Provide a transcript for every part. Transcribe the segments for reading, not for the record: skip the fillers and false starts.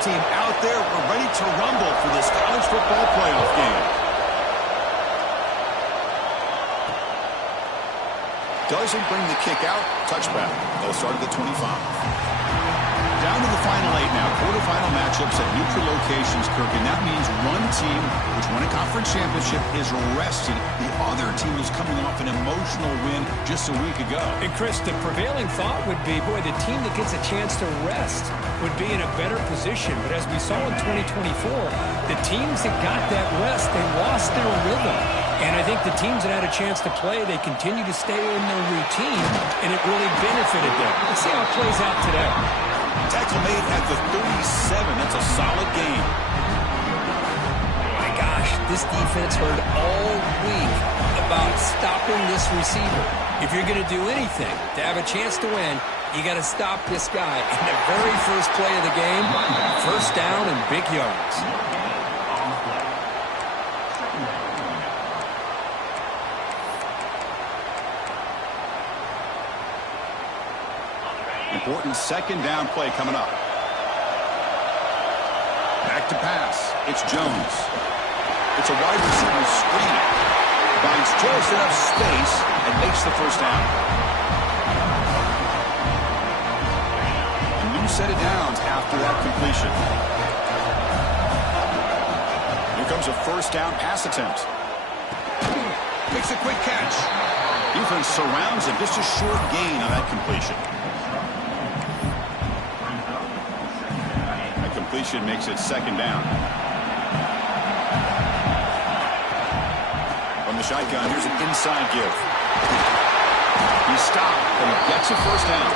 team out there. We're ready to rumble for this college football playoff game. Doesn't bring the kick out. Touchback. They'll start at the 25. Down to the final 8 now. Quarterfinal matchups at neutral locations, Kirk. And that means one team, which won a conference championship, is rested. The other team is coming off an emotional win just a week ago. And, Chris, the prevailing thought would be, boy, the team that gets a chance to rest would be in a better position. But as we saw in 2024, the teams that got that rest, they lost their rhythm. And I think the teams that had a chance to play, they continue to stay in their routine, and it really benefited them. Let's see how it plays out today. Tackle made at the 37. That's a solid gain. My gosh, this defense heard all week about stopping this receiver. If you're going to do anything to have a chance to win, you got to stop this guy. In the very first play of the game, first down and big yards. Important second down play coming up. Back to pass. It's Jones. It's a wide receiver screen. Finds just enough space and makes the first down. A new set of downs after that completion. Here comes a first down pass attempt. Makes a quick catch. Defense surrounds him. Just a short gain on that completion. Completion makes it second down. From the shotgun, here's an inside give. He's stopped and gets a first down.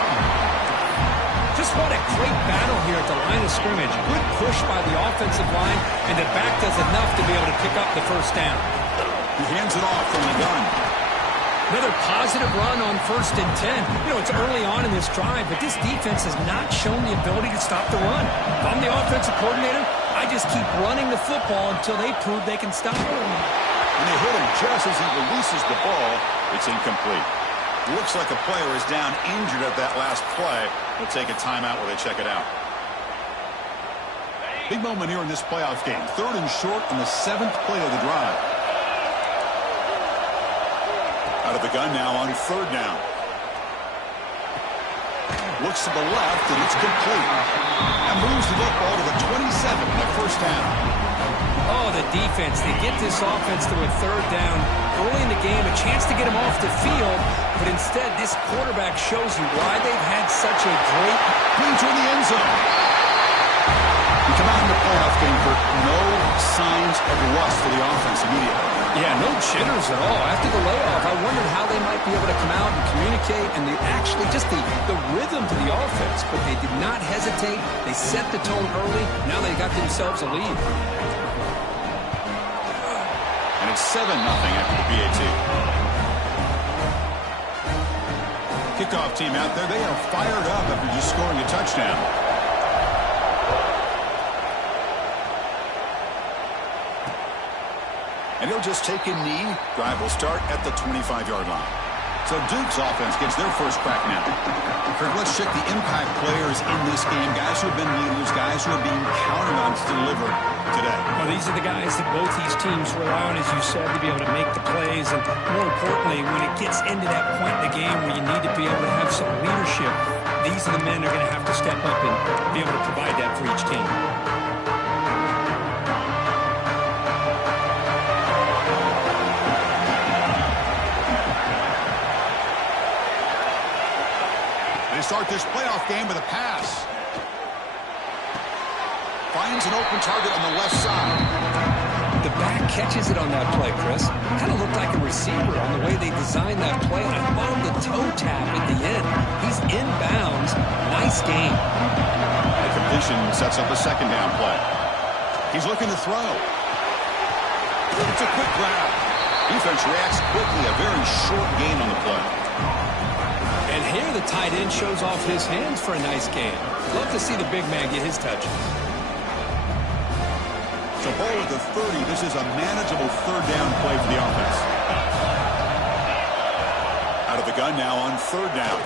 Just what a great battle here at the line of scrimmage. Good push by the offensive line, and the back does enough to be able to pick up the first down. He hands it off from the gun. Another positive run on 1st and 10. You know, it's early on in this drive, but this defense has not shown the ability to stop the run. If I'm the offensive coordinator, I just keep running the football until they prove they can stop it. And they hit him just as he releases the ball. It's incomplete. Looks like a player is down injured at that last play. They'll take a timeout while they check it out. Big moment here in this playoff game. 3rd and short on the 7th play of the drive. Out of the gun now on 3rd down. Looks to the left, and it's complete. And moves the football to the 27 on the first down. Oh, the defense. They get this offense to a 3rd down early in the game, a chance to get him off the field, but instead this quarterback shows you why they've had such a great lead toward the end zone. We come out in the playoff game for no signs of rust for the offense immediately. Yeah, no jitters at all. After the layoff, I wondered how they might be able to come out and communicate and actually just the rhythm to the offense. But they did not hesitate. They set the tone early. Now they got themselves a lead. And it's 7-0 after the PAT. Kickoff team out there. They are fired up after just scoring a touchdown. And he'll just take a knee. Drive will start at the 25-yard line. So Duke's offense gets their first crack now. Kirk, let's check the impact players in this game. Guys who have been leaders, guys who are being counted on to deliver today. Well, these are the guys that both these teams rely on, as you said, to be able to make the plays. And more importantly, when it gets into that point in the game where you need to be able to have some leadership, these are the men that are going to have to step up and be able to provide that for each team. Start this playoff game with a pass. Finds an open target on the left side. The back catches it on that play, Chris. Kind of looked like a receiver on the way they designed that play. And I love the toe tap at the end. He's inbounds. Nice game. The completion sets up a second down play. He's looking to throw. It's a quick grab. Defense reacts quickly. A very short gain on the play. And here the tight end shows off his hands for a nice game. Love to see the big man get his touches. So ball at the 30. This is a manageable 3rd down play for the offense. Out of the gun now on 3rd down.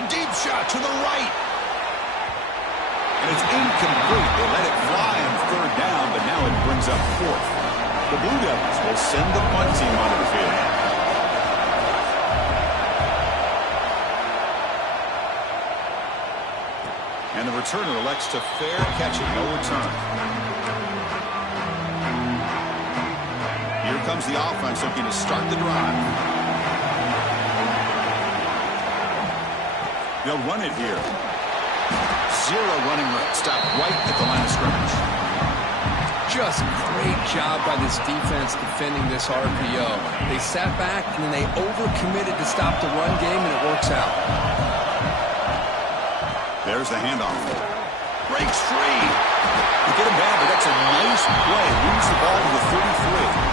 A deep shot to the right. And it's incomplete. They let it fly on third down, but now it brings up fourth. The Blue Devils will send the punt team onto the field. And the returner elects to fair catch it, no return. Here comes the offense looking to start the drive. They'll run it here. Zero running room. Stop right at the line of scrimmage. Just great job by this defense defending this RPO. They sat back and then they overcommitted to stop the run game, and it works out. There's the handoff. Breaks free. You get him down, but that's a nice play. Moves the ball to the 33.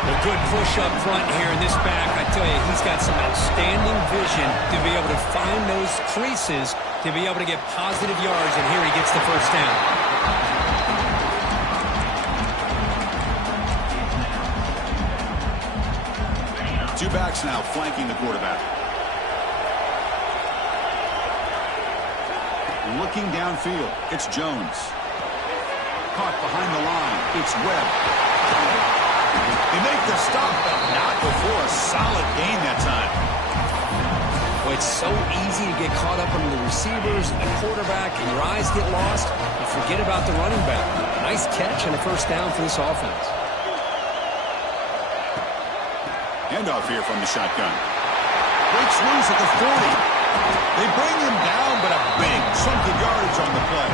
A good push up front here in this back. I tell you, he's got some outstanding vision to be able to find those creases, to be able to get positive yards, and here he gets the first down. Two backs now flanking the quarterback. Looking downfield, it's Jones. Caught behind the line, it's Webb. They make the stop, but not before a solid gain that time. Well, it's so easy to get caught up on the receivers, the quarterback, and your eyes get lost. You forget about the running back. Nice catch and a first down for this offense. Handoff here from the shotgun. Breaks loose at the 40. They bring him down, but a big chunk of yardage on the play.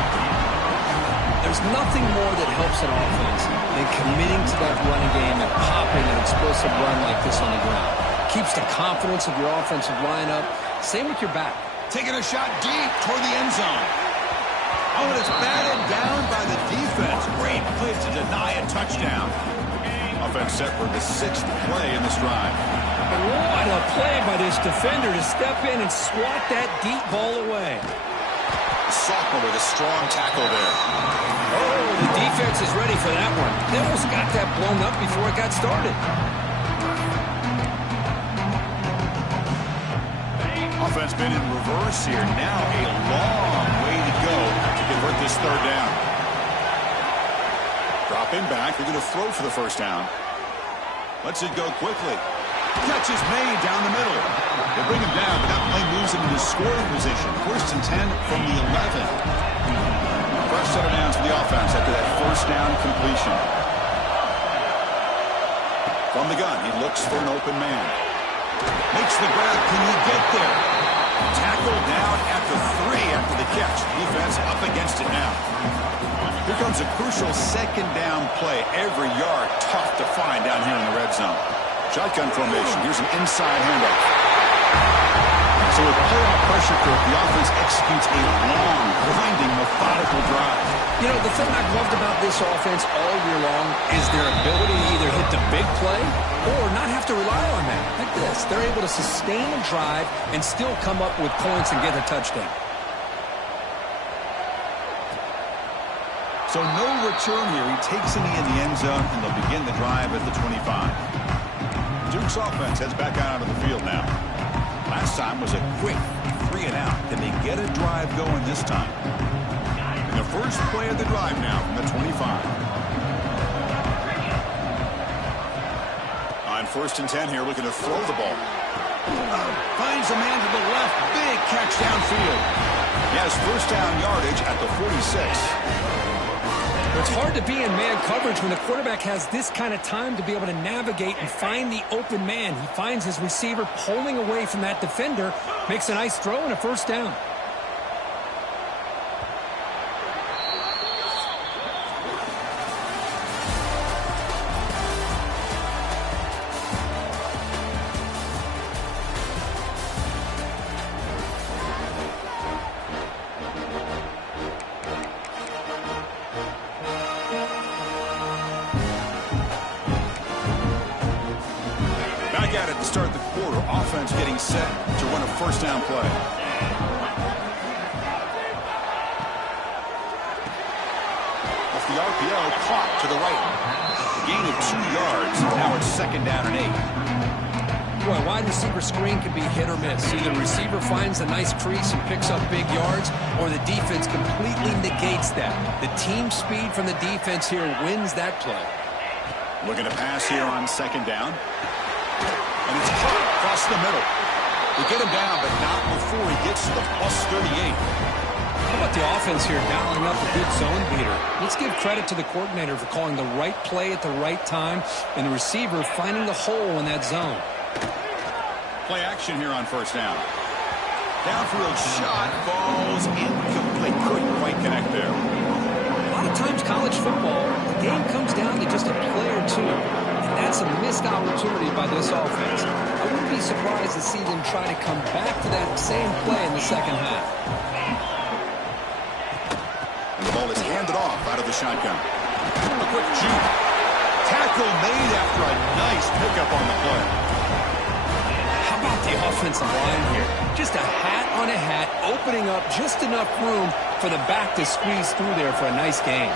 There's nothing more that helps an offense than committing to that running game and popping an explosive run like this on the ground. Keeps the confidence of your offensive lineup. Same with your back. Taking a shot deep toward the end zone. Oh, and it's batted down by the defense. Great play to deny a touchdown. Offense set for the 6th play in this drive. And what a play by this defender to step in and swat that deep ball away. Sophomore with a strong tackle there. Oh, the defense is ready for that one. They almost got that blown up before it got started. Offense been in reverse here. Now a long way to go to convert this third down. Dropping back. They're going to throw for the first down. Lets it go quickly. Catch is made down the middle. They bring him down, but that play moves him into scoring position. 1st and 10 from the 11. Fresh set of downs for the offense after that first down completion. From the gun, he looks for an open man. Makes the grab. Can he get there? Tackled down at the 3 after the catch. Defense up against it now. Here comes a crucial 2nd down play. Every yard tough to find down here in the red zone. Shotgun formation. Here's an inside handoff. So with playoff pressure, the offense executes a long, grinding, methodical drive. You know, the thing I've loved about this offense all year long is their ability to either hit the big play or not have to rely on that. Like this. They're able to sustain a drive and still come up with points and get a touchdown. So no return here. He takes it in the end zone, and they'll begin the drive at the 25. Duke's offense heads back out onto the field now. Last time was a quick 3 and out. Can they get a drive going this time? And the first play of the drive now from the 25. On 1st and 10 here, looking to throw the ball. Finds a man to the left. Big catch downfield. He has first down yardage at the 46. It's hard to be in man coverage when the quarterback has this kind of time to be able to navigate and find the open man. He finds his receiver pulling away from that defender, makes a nice throw and a first down. At it to start the quarter. Offense getting set to run a first down play. Off the RPO, caught to the right. Gain of 2 yards. Now it's 2nd down and 8. Boy, wide receiver screen can be hit or miss. Either the receiver finds a nice crease and picks up big yards, or the defense completely negates that. The team speed from the defense here wins that play. Looking to pass here on second down. And it's caught across the middle. They get him down, but not before he gets to the +38. How about the offense here dialing up a good zone beater? Let's give credit to the coordinator for calling the right play at the right time and the receiver finding the hole in that zone. Play action here on first down. Downfield shot falls incomplete. Couldn't quite connect there. A lot of times college football, the game comes down to just a play or two. And that's a missed opportunity by this offense. I wouldn't be surprised to see them try to come back to that same play in the second half. And the ball is handed off out of the shotgun. A quick juke. Tackle made after a nice pickup on the play. How about the offensive line here? Just a hat on a hat, opening up just enough room for the back to squeeze through there for a nice gain.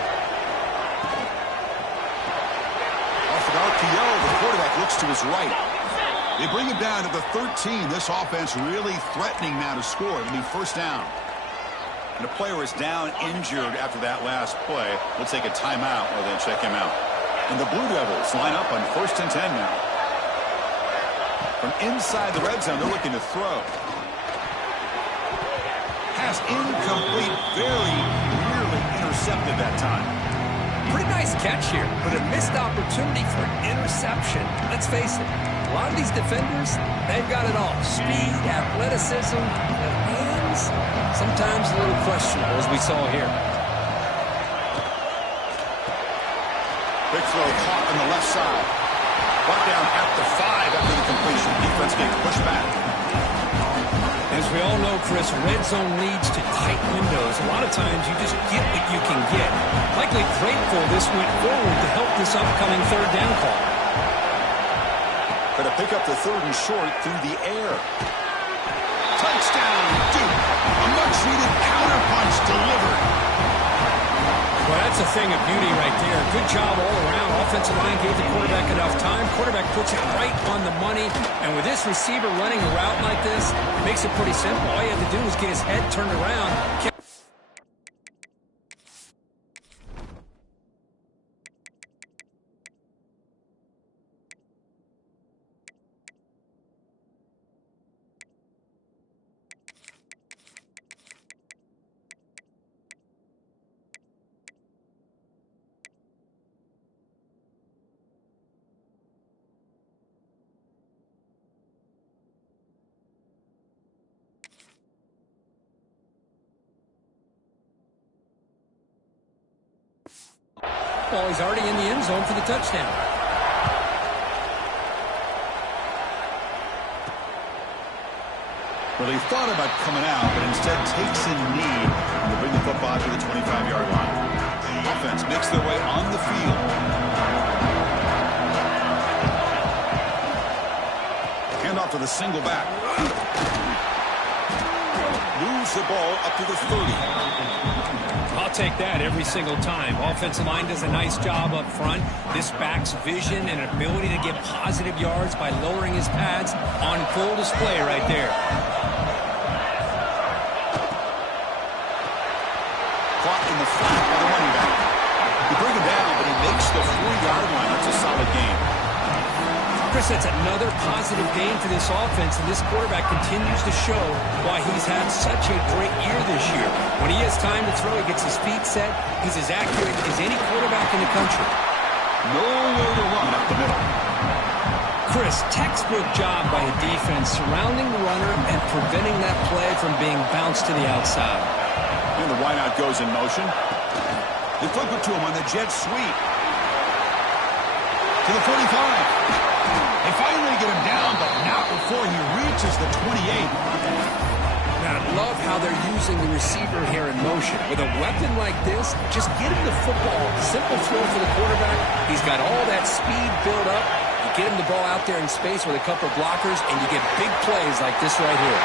Off an RPO, the quarterback looks to his right. They bring him down to the 13. This offense really threatening now to score. It'll be first down. And a player is down injured after that last play. We'll take a timeout or then check him out. And the Blue Devils line up on 1st and 10 now. From inside the red zone, they're looking to throw. Pass incomplete, very nearly intercepted that time. Pretty nice catch here, but a missed opportunity for an interception. Let's face it, a lot of these defenders, they've got it all. Speed, athleticism, their hands, sometimes a little questionable, as we saw here. Big throw caught on the left side. Brought down at the 5 after the completion. Defense getting pushed back. As we all know, Chris, red zone leads to tight windows. A lot of times you just get what you can get. Likely grateful this went forward to help this upcoming third down call. Going to pick up the 3rd and short through the air. Touchdown, Duke. A much-needed counterpunch delivered. Well, that's a thing of beauty right there. Good job all around. Offensive line gave the quarterback enough time. Quarterback puts it right on the money. And with this receiver running a route like this, it makes it pretty simple. All you have to do is get his head turned around. Well, he's already in the end zone for the touchdown. Well, he thought about coming out, but instead takes a knee to bring the football to the 25-yard line. Offense makes their way on the field. Handoff to the single back. Moves the ball up to the 30. I'll take that every single time. Offensive line does a nice job up front. This back's vision and ability to get positive yards by lowering his pads on full display right there. Caught in the flat by the running back. You bring him down, but he makes the 4-yard line. That's a solid gain. Chris, that's another positive gain for this offense, and this quarterback continues to show why he's had such a great year this year. When he has time to throw, he gets his feet set. He's as accurate as any quarterback in the country. Nowhere to run up the middle. Chris, textbook job by the defense surrounding the runner and preventing that play from being bounced to the outside. And the wideout goes in motion. They flip it to him on the jet sweep. To the 45. They finally get him down, but not before he reaches the 28. Now, I love how they're using the receiver here in motion. With a weapon like this, just get him the football. Simple throw for the quarterback. He's got all that speed built up. You get him the ball out there in space with a couple of blockers, and you get big plays like this right here.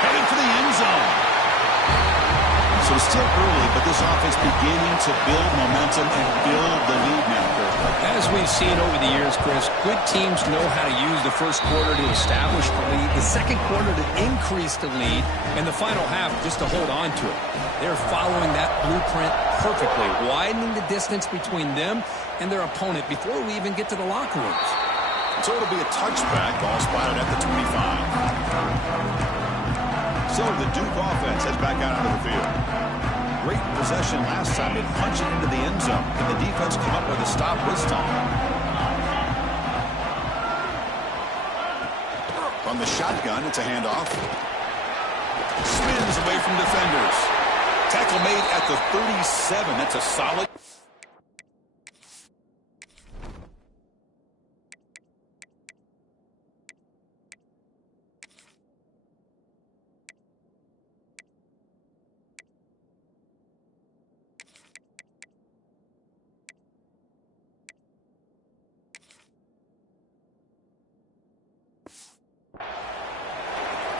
Heading for the end zone. So it's still early, but this offense beginning to build momentum and build the lead now, Kirk. As we've seen over the years, Chris, good teams know how to use the first quarter to establish the lead, the second quarter to increase the lead, and the final half just to hold on to it. They're following that blueprint perfectly, widening the distance between them and their opponent before we even get to the locker rooms. So it'll be a touchback, ball spotted at the 25. So the Duke offense heads back out onto the field. Great possession last time. They punch it into the end zone. Can the defense come up with a stop this time? From the shotgun, it's a handoff. Spins away from defenders. Tackle made at the 37. That's a solid.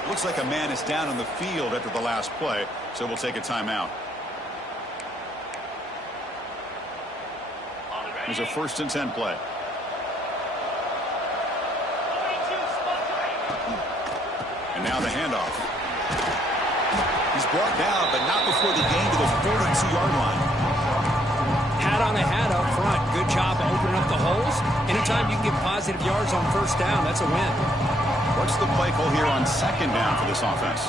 Looks like a man is down on the field after the last play, so we'll take a timeout. Here's a 1st and 10 play. And now the handoff. He's brought down, but not before the gain to the 42-yard line. Hat on a hat up front. Good job of opening up the holes. Anytime you can get positive yards on 1st down, that's a win. What's the play call here on 2nd down for this offense?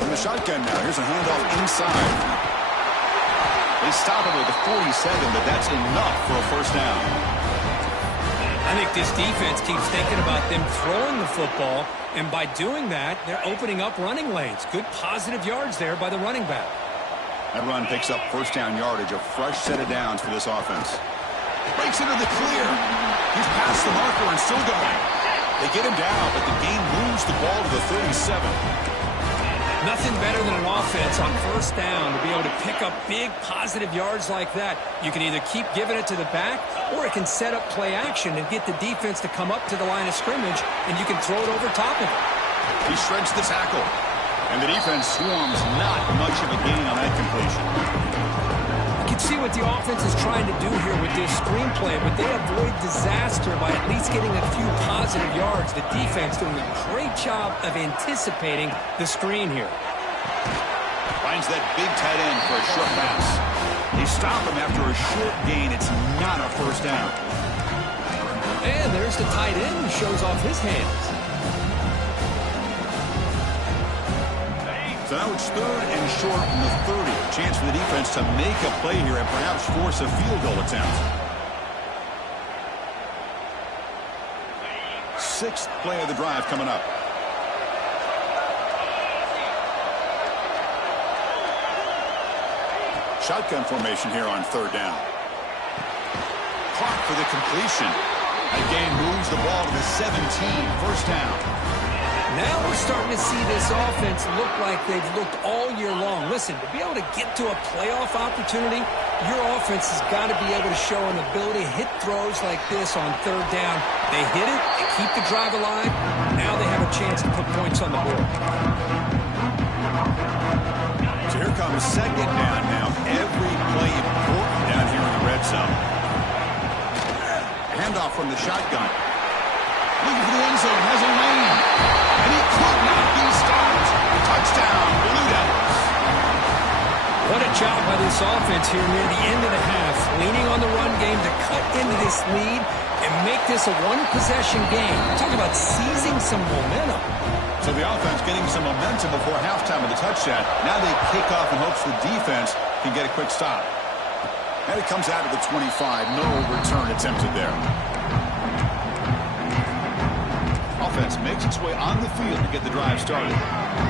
From the shotgun now, here's a handoff inside. They stop it with the 47, but that's enough for a 1st down. I think this defense keeps thinking about them throwing the football, and by doing that, they're opening up running lanes. Good positive yards there by the running back. That run picks up 1st down yardage, a fresh set of downs for this offense. Breaks into the clear. He's past the marker and still going. They get him down, but the game moves the ball to the 37. Nothing better than an offense on 1st down to be able to pick up big positive yards like that. You can either keep giving it to the back, or it can set up play action and get the defense to come up to the line of scrimmage, and you can throw it over top of it. He shreds the tackle. And the defense swarms, not much of a gain on that completion. You can see what the offense is trying to do here with this screenplay, but they avoid disaster by at least getting a few positive yards. The defense doing a great job of anticipating the screen here. Finds that big tight end for a short pass. They stop him after a short gain. It's not a 1st down. And there's the tight end who shows off his hands. So now it's 3rd and short from the 30. A chance for the defense to make a play here and perhaps force a field goal attempt. 6th play of the drive coming up. Shotgun formation here on 3rd down. Clock for the completion. That gain moves the ball to the 17. 1st down. Now we're starting to see this offense look like they've looked all year long. Listen, to be able to get to a playoff opportunity, your offense has got to be able to show an ability to hit throws like this on 3rd down. They hit it, they keep the drive alive. Now they have a chance to put points on the board. So here comes 2nd down now. Every play important down here in the red zone. Handoff from the shotgun. Looking for the end zone, has a lane. And he could not be stopped. Touchdown, Blue Devils. What a job by this offense here near the end of the half. Leaning on the run game to cut into this lead and make this a 1-possession game. Talk about seizing some momentum. So the offense getting some momentum before halftime with the touchdown. Now they kick off in hopes the defense can get a quick stop. And it comes out of the 25. No return attempted there. Offense makes its way on the field to get the drive started.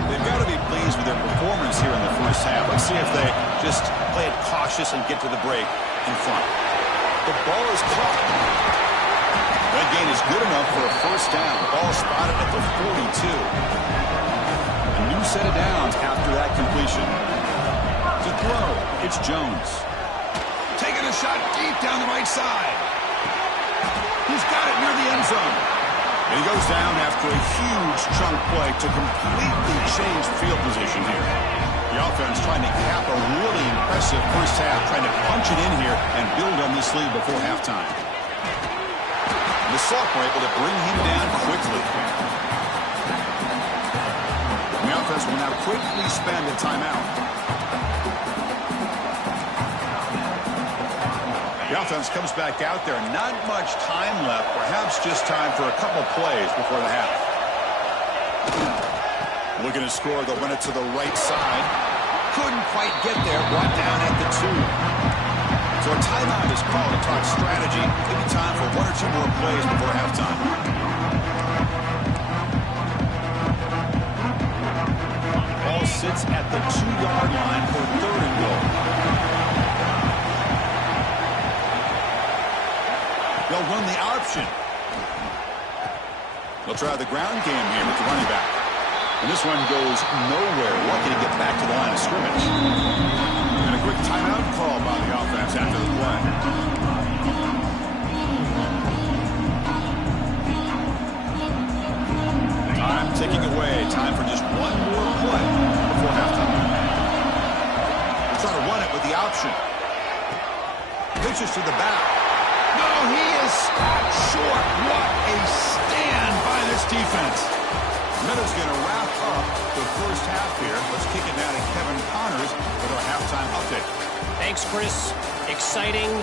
They've got to be pleased with their performance here in the 1st half. Let's see if they just play it cautious and get to the break in front. The ball is caught. That gain is good enough for a 1st down. Ball spotted at the 42. A new set of downs after that completion. To throw, it's Jones. Taking a shot deep down the right side. He's got it near the end zone. And he goes down after a huge chunk play to completely change field position here. The offense trying to cap a really impressive impressive first half, trying to punch it in here and build on this lead before halftime. The Sox were able to bring him down quickly. The offense will now quickly spend a timeout. The offense comes back out there. Not much time left. Perhaps just time for a couple plays before the half. Looking to score. They'll run it to the right side. Couldn't quite get there. Brought down at the 2. So a timeout is called to talk strategy. Maybe time for 1 or 2 more plays before halftime. Ball sits at the 2-yard line for 3rd and goal. They'll run the option. They'll try the ground game here with the running back. And this one goes nowhere. Lucky to get back to the line of scrimmage. And a quick timeout call by the offense after the play. Time ticking away. Time for just 1 more play before halftime. They'll try to run it with the option. Pitches to the back. No, he is stopped short. What a stand by this defense. Meadow's going to wrap up the first half here. Let's kick it down to Kevin Connors with our halftime update. Thanks, Chris. Exciting.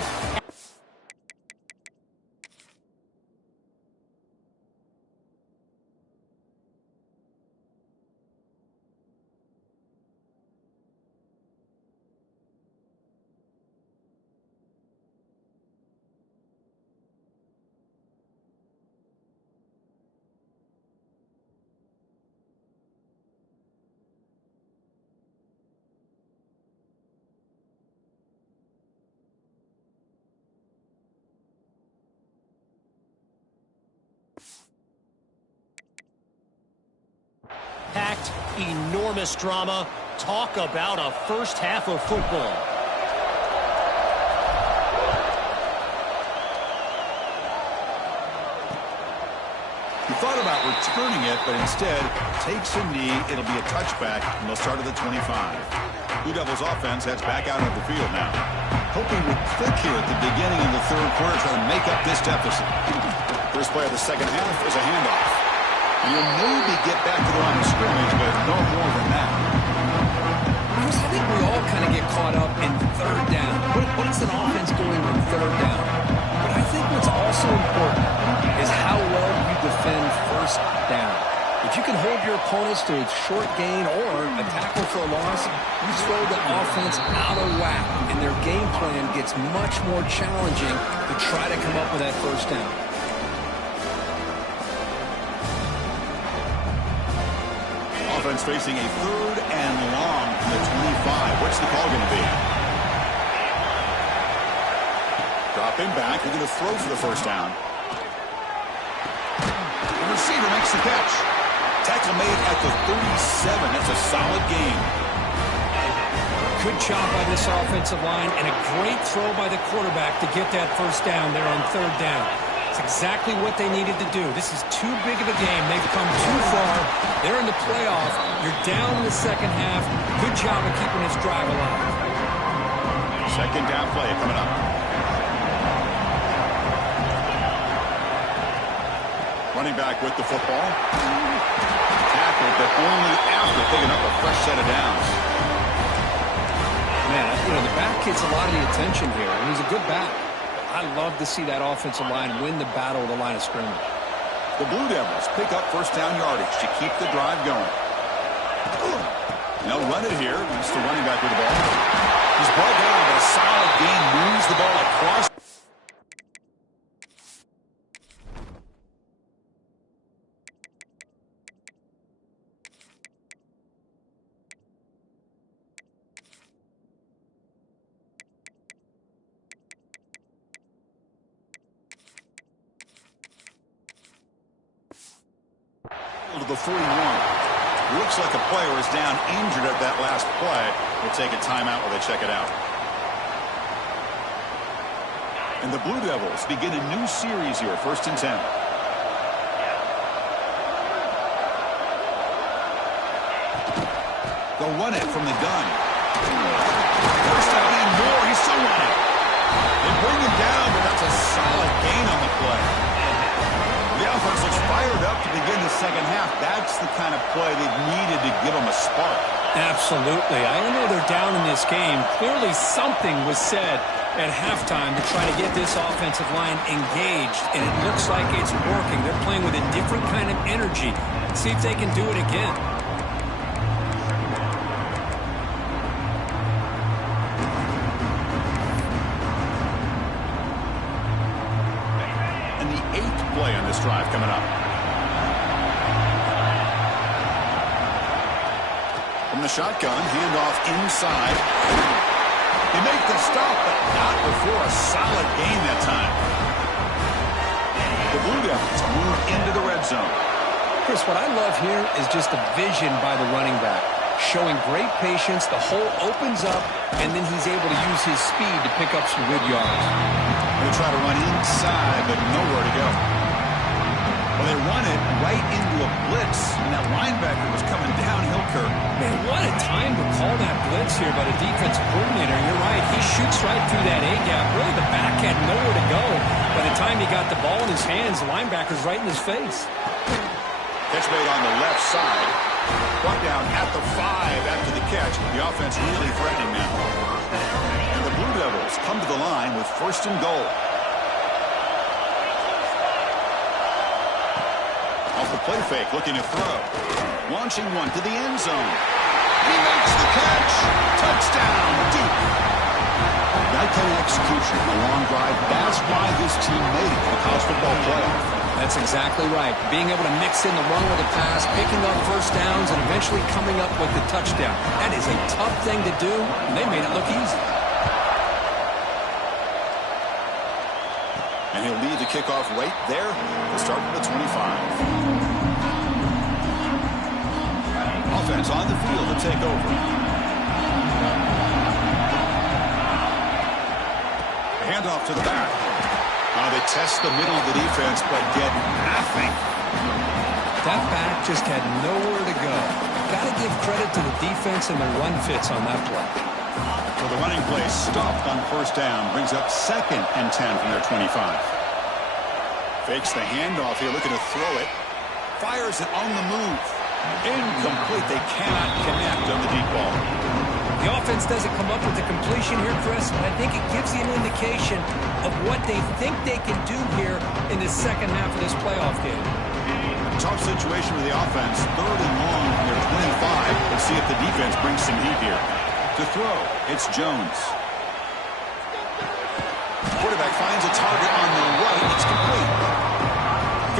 Packed, enormous drama. Talk about a first half of football. He thought about returning it, but instead takes a knee. It'll be a touchback, and they'll start at the 25. Blue Devils offense heads back out of the field now. Hoping would click here at the beginning of the 3rd quarter, trying to make up this deficit. First play of the second half is a handoff. And you'll maybe get back to the line of scrimmage, but no more than that. Chris, I think we all kind of get caught up in 3rd down. What is an offense doing on 3rd down? But I think what's also important is how well you defend 1st down. If you can hold your opponents to a short gain or a tackle for a loss, you throw the offense out of whack, and their game plan gets much more challenging to try to come up with that 1st down. Offense facing a 3rd and long from the 25. What's the call going to be? Drop him back. They're going to throw for the 1st down. The receiver makes the catch. Tackle made at the 37. That's a solid gain. Good job by this offensive line and a great throw by the quarterback to get that 1st down there on 3rd down. It's exactly what they needed to do. This is too big of a game. They've come too far. They're in the playoff. You're down in the second half. Good job of keeping this drive alive. Second down play coming up. Running back with the football. Tackled, but only after picking up a fresh set of downs. Man, the back gets a lot of the attention here, and he's a good back. I love to see that offensive line win the battle of the line of scrimmage. The Blue Devils pick up 1st down yardage to keep the drive going. They'll run it here. That's the running back with the ball. He's brought down, but a solid gain moves the ball across. To the 41. Looks like a player is down injured at that last play. We'll take a timeout while they check it out. And the Blue Devils begin a new series here, 1st and 10. They'll run it from the gun. First down second half, that's the kind of play they've needed to give them a spark. Absolutely. I know they're down in this game. Clearly something was said at halftime to try to get this offensive line engaged, and it looks like it's working. They're playing with a different kind of energy. Let's see if they can do it again. And the 8th play on this drive coming up. From the shotgun, handoff inside. They make the stop, but not before a solid gain that time. The Blue Devils move into the red zone. Chris, what I love here is just the vision by the running back. Showing great patience, the hole opens up, and then he's able to use his speed to pick up some good yards. They try to run inside, but nowhere to go. Well, they run it right into a blitz, and that linebacker was coming downhill, Kirk. Man, what a time to call that blitz here by the defensive coordinator. You're right. He shoots right through that A-gap. Really, the back had nowhere to go. By the time he got the ball in his hands, the linebacker's right in his face. Catch made on the left side. Brought down at the 5 after the catch. The offense really threatening now. And the Blue Devils come to the line with 1st and goal. Off the play fake, looking to throw. Launching one to the end zone. He makes the catch. Touchdown, Duke. That kind of execution, a long drive, that's why this team made it to the college football playoff. That's exactly right. Being able to mix in the run with the pass, picking up first downs, and eventually coming up with the touchdown. That is a tough thing to do, and they made it look easy. And he'll lead the kickoff right there to start with the 25. Offense on the field to take over. The handoff to the back. They test the middle of the defense, but get nothing. That back just had nowhere to go. Got to give credit to the defense and the run fits on that play. So the running play stopped on 1st down. Brings up 2nd and 10 from their 25. Fakes the handoff here, looking to throw it. Fires it on the move. Incomplete. They cannot connect on the deep ball. The offense doesn't come up with the completion here, Chris, and I think it gives you an indication of what they think they can do here in the second half of this playoff game. Tough situation for the offense. 3rd and long from their 25. Let's see if the defense brings some heat here. To throw, it's Jones. Quarterback finds a target on the right. It's complete.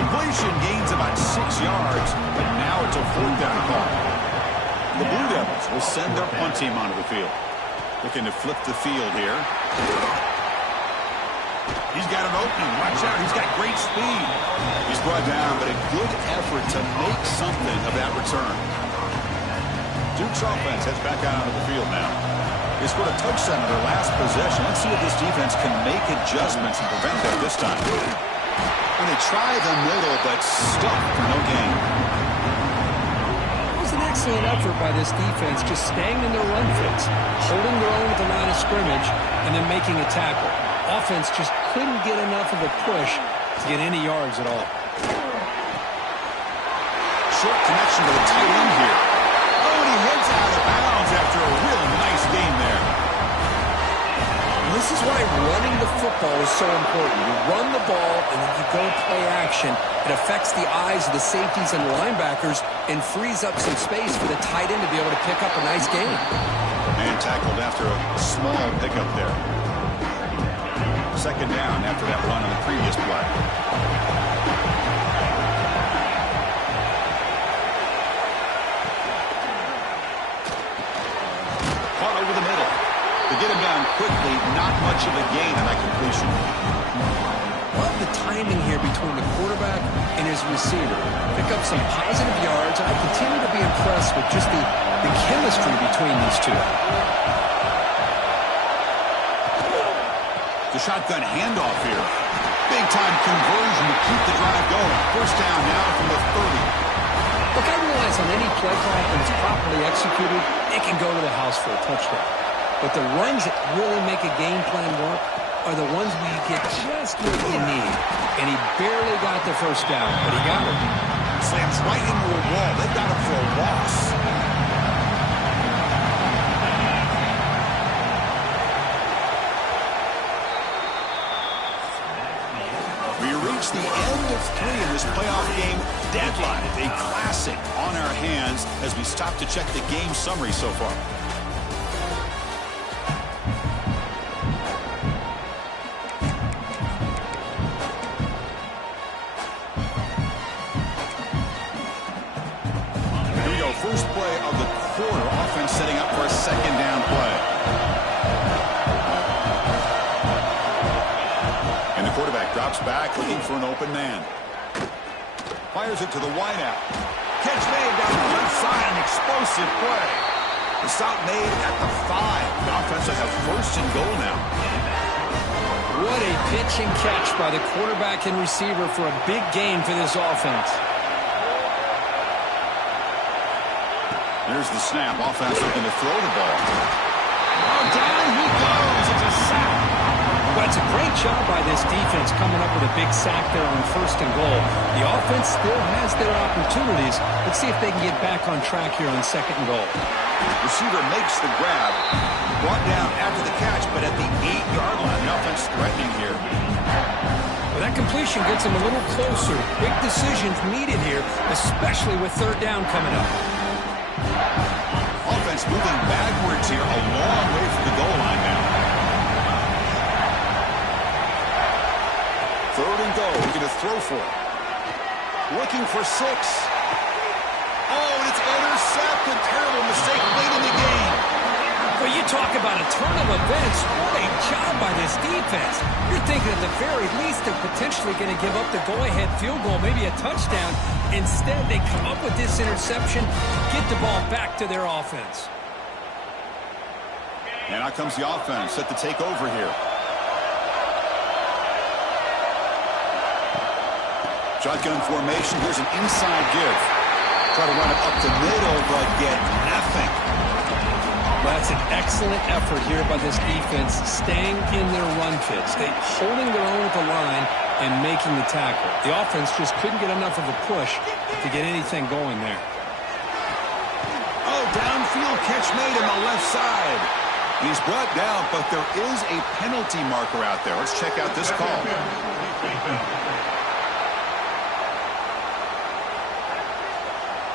Completion gains about 6 yards, but now it's a 4th down call. The Blue Devils will send their punt team onto the field. Looking to flip the field here. He's got an opening. Watch out. He's got great speed. He's brought down, but a good effort to make something of that return. Duke's offense heads back out onto the field now. They scored a touchdown in their last possession. Let's see if this defense can make adjustments and prevent that this time. And they try the middle, but stuck for no gain. Excellent effort by this defense, just staying in their run fits, holding their own at the line of scrimmage, and then making a tackle. Offense just couldn't get enough of a push to get any yards at all. Short connection to the tight end here. Oh, and he heads out of bounds after a real nice game there. And this is why running the football is so important. You run the ball, and then you go play action. It affects the eyes of the safeties and the linebackers and frees up some space for the tight end to be able to pick up a nice gain. And tackled after a small pickup there. 2nd down after that run on the previous play. Caught over the middle. To get him down quickly, not much of a gain on that completion. Love the timing here between the quarterback and his receiver. Pick up some positive yards, and I continue to be impressed with just the chemistry between these two. The shotgun handoff here. Big-time conversion to keep the drive going. 1st down now from the 30. Look, I realize on any play call, when it's properly executed, it can go to the house for a touchdown. But the runs that really make a game plan work are the ones where you get just what you need. And he barely got the 1st down, but he got it. Slams right into a wall. They got him for a loss. We reach the end of 3 in this playoff game deadline. A classic on our hands as we stop to check the game summary so far. First play of the quarter. Offense setting up for a second down play. And the quarterback drops back looking for an open man. Fires it to the wideout. Catch made down the left side. An explosive play. The stop made at the 5. The offense will have first and goal now. What a pitch and catch by the quarterback and receiver for a big gain for this offense. Here's the snap. Offense looking to throw the ball. Oh, down he goes. It's a sack. Well, it's a great job by this defense coming up with a big sack there on first and goal. The offense still has their opportunities. Let's see if they can get back on track here on second and goal. Receiver makes the grab. Brought down after the catch, but at the 8-yard line. The offense threatening here. Well, that completion gets them a little closer. Big decisions needed here, especially with third down coming up. Offense moving backwards here, a long way from the goal line now. Third and goal, looking to throw for it. Looking for 6. Oh, and it's intercepted. Terrible mistake late in the game. Well, you talk about a turn of events. What a job by this defense. You're thinking at the very least they're potentially going to give up the go-ahead field goal, maybe a touchdown. Instead, they come up with this interception to get the ball back to their offense. And out comes the offense, set to take over here. Shotgun formation. Here's an inside give. Try to run it up the middle, but get nothing. That's an excellent effort here by this defense, staying in their run fit, holding their own with the line and making the tackle. The offense just couldn't get enough of a push to get anything going there. Oh, downfield catch made on the left side. He's brought down, but there is a penalty marker out there. Let's check out this call.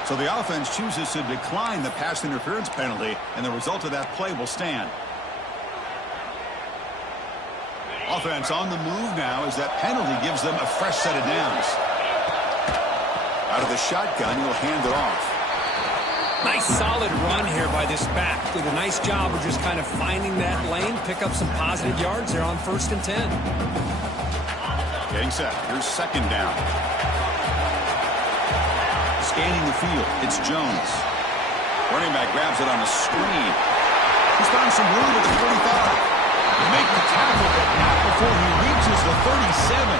So the offense chooses to decline the pass interference penalty, and the result of that play will stand. Offense on the move now as that penalty gives them a fresh set of downs. Out of the shotgun, he'll hand it off. Nice solid run here by this back. Did a nice job of just kind of finding that lane, pick up some positive yards there on 1st and 10. Getting set. Here's second down. Scanning the field, it's Jones. Running back grabs it on a screen. He's found some room at the 45. Make the tackle, but not before he reaches the 37.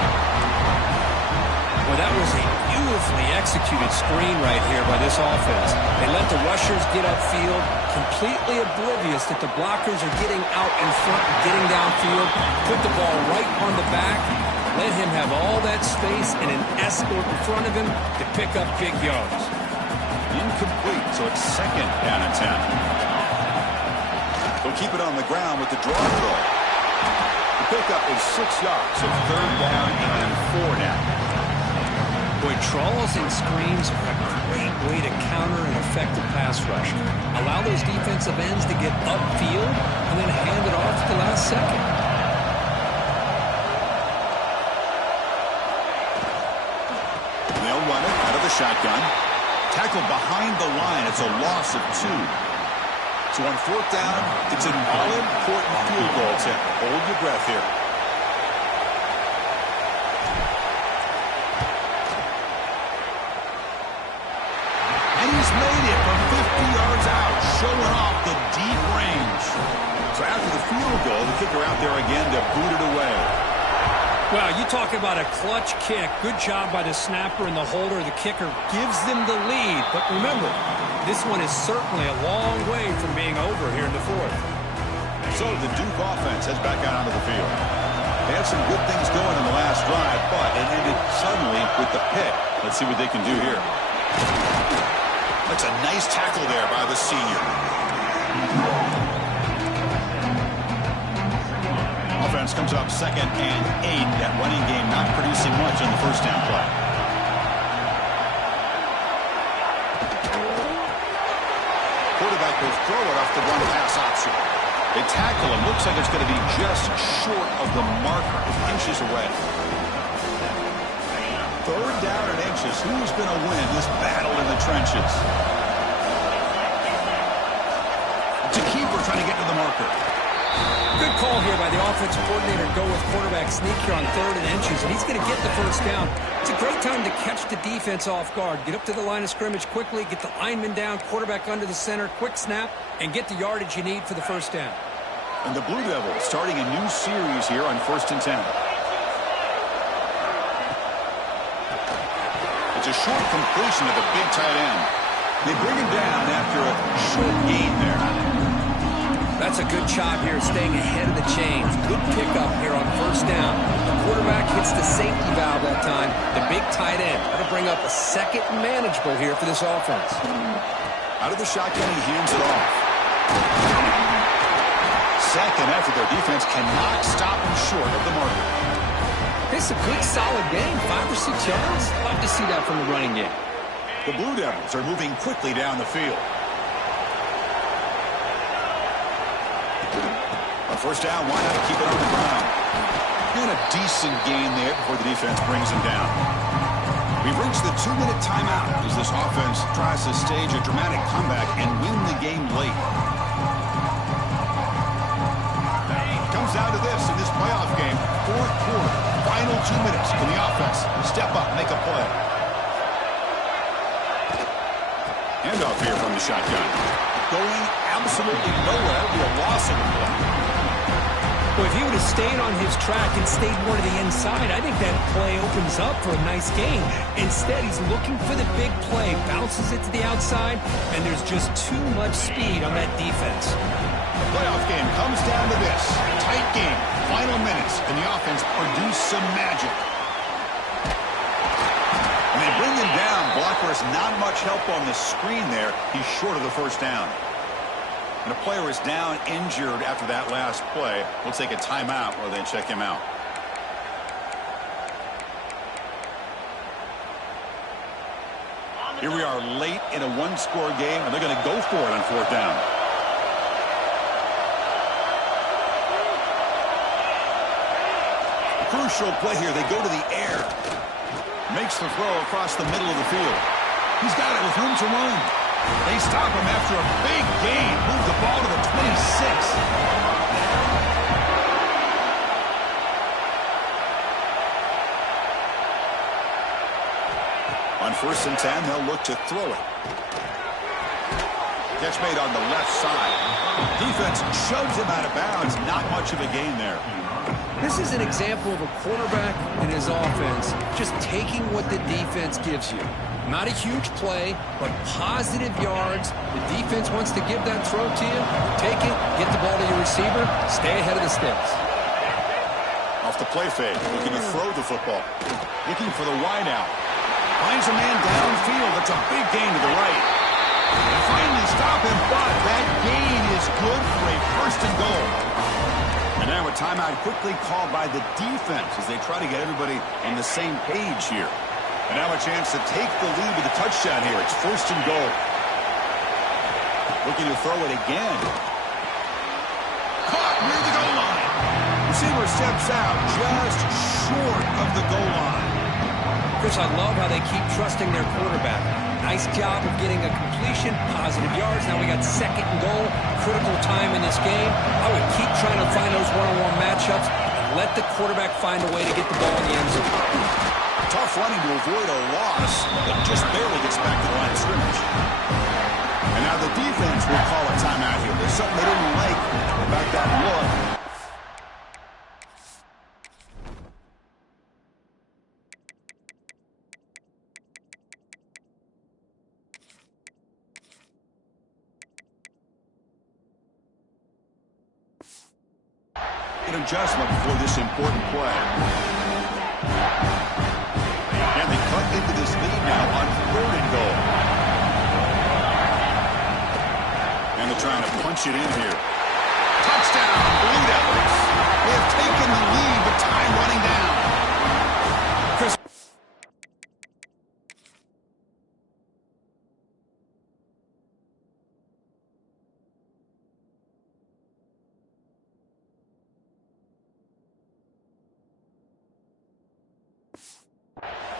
Well, that was a beautifully executed screen right here by this offense. They let the rushers get upfield, completely oblivious that the blockers are getting out in front and getting downfield. Put the ball right on the back. Let him have all that space and an escort in front of him to pick up big yards. Incomplete, so it's second down and 10. They'll keep it on the ground with the draw throw. The pickup is 6 yards, so third down and 4 now. Boy, trawls and screens are a great way to counter an effective pass rush. Allow those defensive ends to get upfield and then hand it off at the last second. They'll run it out of the shotgun. Tackled behind the line. It's a loss of 2. So on 4th down, it's an all-important field goal attempt. Hold your breath here. And he's made it from 50 yards out, showing off the deep range. So after the field goal, the kicker out there again to boot it away. Well, you talk about a clutch kick. Good job by the snapper and the holder. The kicker gives them the lead. But remember, this one is certainly a long way from being over here in the 4th. So the Duke offense heads back out onto the field. They had some good things going in the last drive, but it ended suddenly with the pick. Let's see what they can do here. That's a nice tackle there by the senior. Offense comes up 2nd and 8. That running game not producing much on the first down play. Quarterback will throw it off the run-pass option. They tackle him. Looks like it's going to be just short of the marker, inches away. 3rd down and inches. Who's going to win this battle in the trenches? To keeper trying to get to the marker. Good call here by the offensive coordinator. Go with quarterback sneak here on 3rd and inches, and he's going to get the first down. It's a great time to catch the defense off guard. Get up to the line of scrimmage quickly, get the lineman down, quarterback under the center, quick snap, and get the yardage you need for the first down. And the Blue Devils starting a new series here on 1st and 10. It's a short completion of the big tight end. They bring him down after a short gain there. That's a good job here, staying ahead of the chains. Good pickup here on first down. The quarterback hits the safety valve that time. The big tight end. That'll bring up a 2nd and manageable here for this offense. Out of the shotgun, he hands it off. 2nd effort. Their defense cannot stop him short of the marker. It's a good, solid game. 5 or 6 yards. Love to see that from the running game. The Blue Devils are moving quickly down the field. On first down, why not keep it on the ground? And a decent gain there before the defense brings him down. We've reached the 2-minute timeout as this offense tries to stage a dramatic comeback and win the game late. It comes down to this in this playoff game. 4th quarter, final 2 minutes. Can the offense step up, make a play? Handoff here from the shotgun. Going absolutely nowhere. It'll be a loss of the play. Well, if he would have stayed on his track and stayed more to the inside, I think that play opens up for a nice gain. Instead, he's looking for the big play, bounces it to the outside, and there's just too much speed on that defense. The playoff game comes down to this. Tight game, final minutes, and the offense produce some magic. And they bring him down. Blocker has not much help on the screen there. He's short of the first down. And the player is down injured after that last play. We'll take a timeout or then check him out. Here we are late in a 1-score game, and they're going to go for it on 4th down. A crucial play here. They go to the air. Makes the throw across the middle of the field. He's got it with room to run. They stop him after a big gain. Move the ball to the 26. On 1st and 10, they'll look to throw it. Catch made on the left side. Defense shoves him out of bounds. Not much of a gain there. This is an example of a quarterback and his offense just taking what the defense gives you. Not a huge play, but positive yards. The defense wants to give that throw to you. Take it, get the ball to your receiver, stay ahead of the sticks. Off the play fake, looking to throw the football. Looking for the wide out. Finds a man downfield. That's a big gain to the right. And finally stop him, but that gain is good for a 1st and goal. And now a timeout quickly called by the defense as they try to get everybody on the same page here. And now a chance to take the lead with a touchdown here. It's 1st and goal. Looking to throw it again. Caught near the goal line. Receiver steps out just short of the goal line. Chris, I love how they keep trusting their quarterback. Nice job of getting a completion, positive yards. Now we got 2nd and goal, critical time in this game. I would keep trying to find those one-on-one matchups and let the quarterback find a way to get the ball in the end zone. Tough running to avoid a loss, but just barely gets back to the line of scrimmage. And now the defense will call a timeout here. There's something they didn't like about that look. An adjustment before this important play. And they cut into this lead now on 3rd and goal. trying to punch it in here. Touchdown, Blue Devils. They have taken the lead, but time running down. Chris.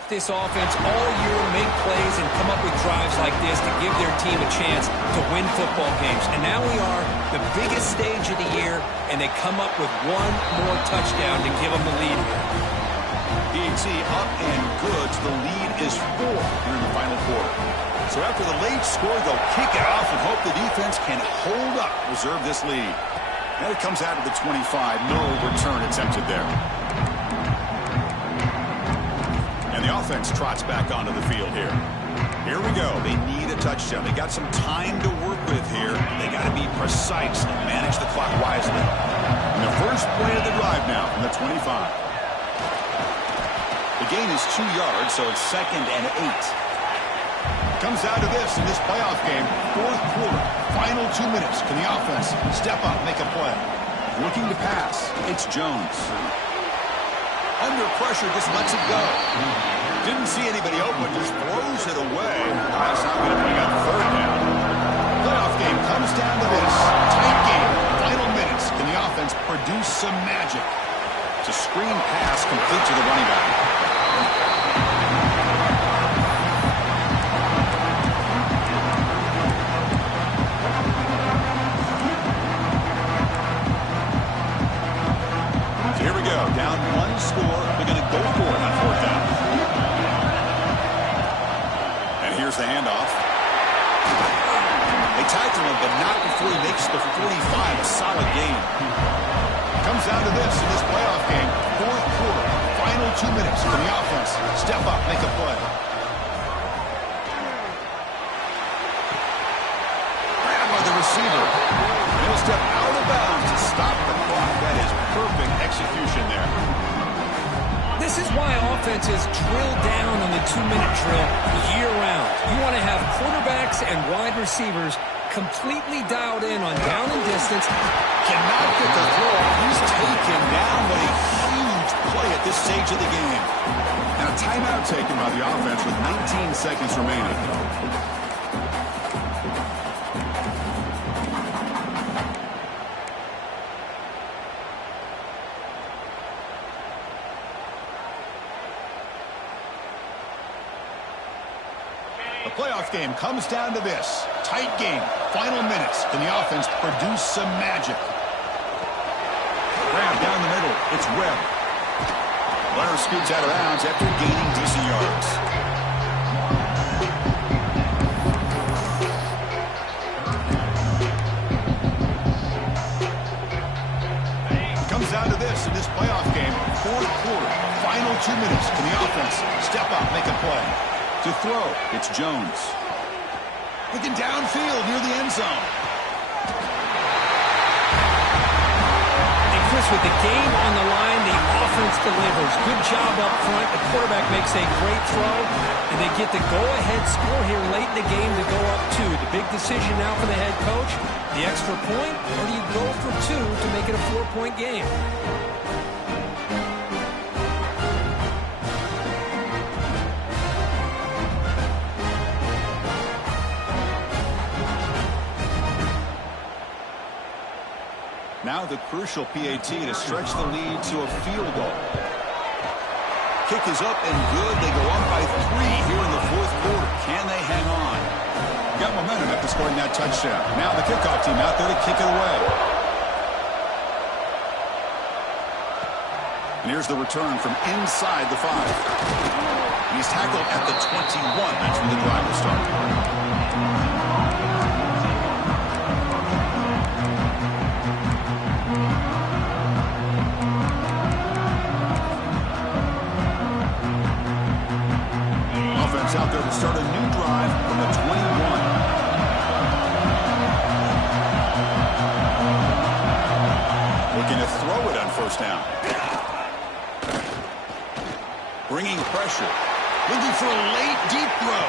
This offense all year make plays and come up with drives like this to give their team a chance to win football games. And now we are the biggest stage of the year, and they come up with one more touchdown to give them the lead here. PAT up and good. The lead is 4 here in the final quarter. So after the late score, they'll kick it off and hope the defense can hold up, reserve this lead. And it comes out of the 25. No return attempted there. And the offense trots back onto the field here. Here we go. They need a touchdown. They got some time to work with here. They got to be precise and manage the clock wisely. And the first play of the drive now from the 25. The gain is 2 yards, so it's 2nd and 8. Comes down to this in this playoff game. 4th quarter, final 2 minutes. Can the offense step up, make a play? Looking to pass. It's Jones. Under pressure, just lets it go. Didn't see anybody open, just throws it away. That's not going to bring up 3rd down. Playoff game comes down to this. Tight game, final minutes. Can the offense produce some magic? It's a screen pass complete to the running back. Here we go, down 1 score. They're going to go for it on 4th down. And here's the handoff. They tackle him, but not before he makes the 45. A solid game. Comes down to this in this playoff game. 4th quarter, final 2 minutes. Can the offense step up, make a play? Grab by the receiver. He'll step out of bounds to stop the clock. That is perfect execution there. This is why offenses drill down on the 2-minute drill year-round. You want to have quarterbacks and wide receivers completely dialed in on down and distance. Cannot get the throw off. He's taken down, but a huge play at this stage of the game. And a timeout taken by the offense with 19 seconds remaining. Playoff game comes down to this. Tight game. Final minutes. Can the offense produce some magic? Grab down the middle. It's Webb. Runner scoots out of bounds after gaining decent yards. Comes down to this in this playoff game. 4th quarter. Final 2 minutes. Can the offense step up, make a play? To throw, it's Jones. Looking downfield near the end zone. And Chris, with the game on the line, the offense delivers. Good job up front. The quarterback makes a great throw, and they get the go-ahead score here late in the game to go up 2. The big decision now for the head coach, the extra point, or do you go for 2 to make it a 4-point game? Now the crucial PAT to stretch the lead to a field goal. Kick is up and good. They go up by 3 here in the 4th quarter. Can they hang on? Got momentum after scoring that touchdown. Now the kickoff team out there to kick it away. And here's the return from inside the 5. And he's tackled at the 21. That's when the drive will start. Out there to start a new drive from the 21. Looking to throw it on 1st down. Bringing pressure. Looking for a late deep throw.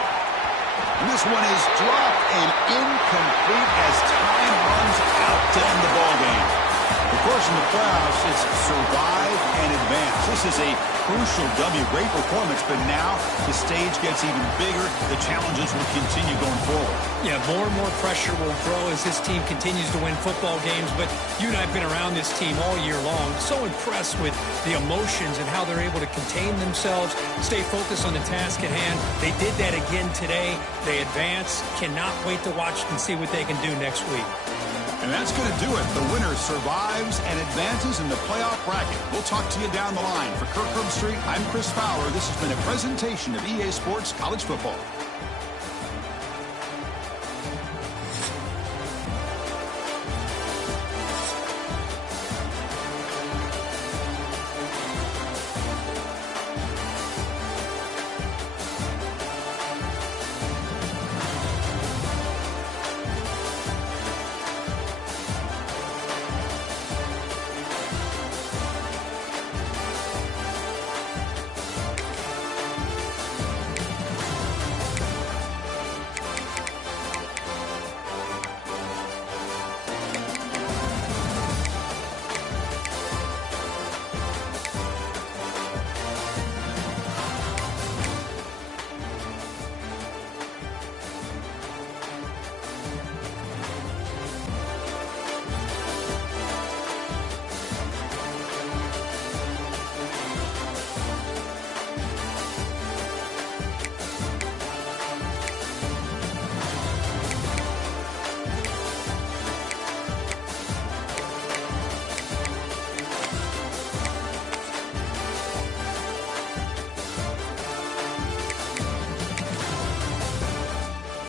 And this one is dropped and incomplete as time runs out to end the ball game. Of course, in the playoffs, it's survive and advance. This is a crucial W. Great performance, but now the stage gets even bigger. The challenges will continue going forward. Yeah, more and more pressure will grow as this team continues to win football games. But you and I have been around this team all year long. So impressed with the emotions and how they're able to contain themselves, stay focused on the task at hand. They did that again today. They advance. Cannot wait to watch and see what they can do next week. And that's going to do it. The winner survives and advances in the playoff bracket. We'll talk to you down the line. For Kirk Street, I'm Chris Fowler. This has been a presentation of EA Sports College Football.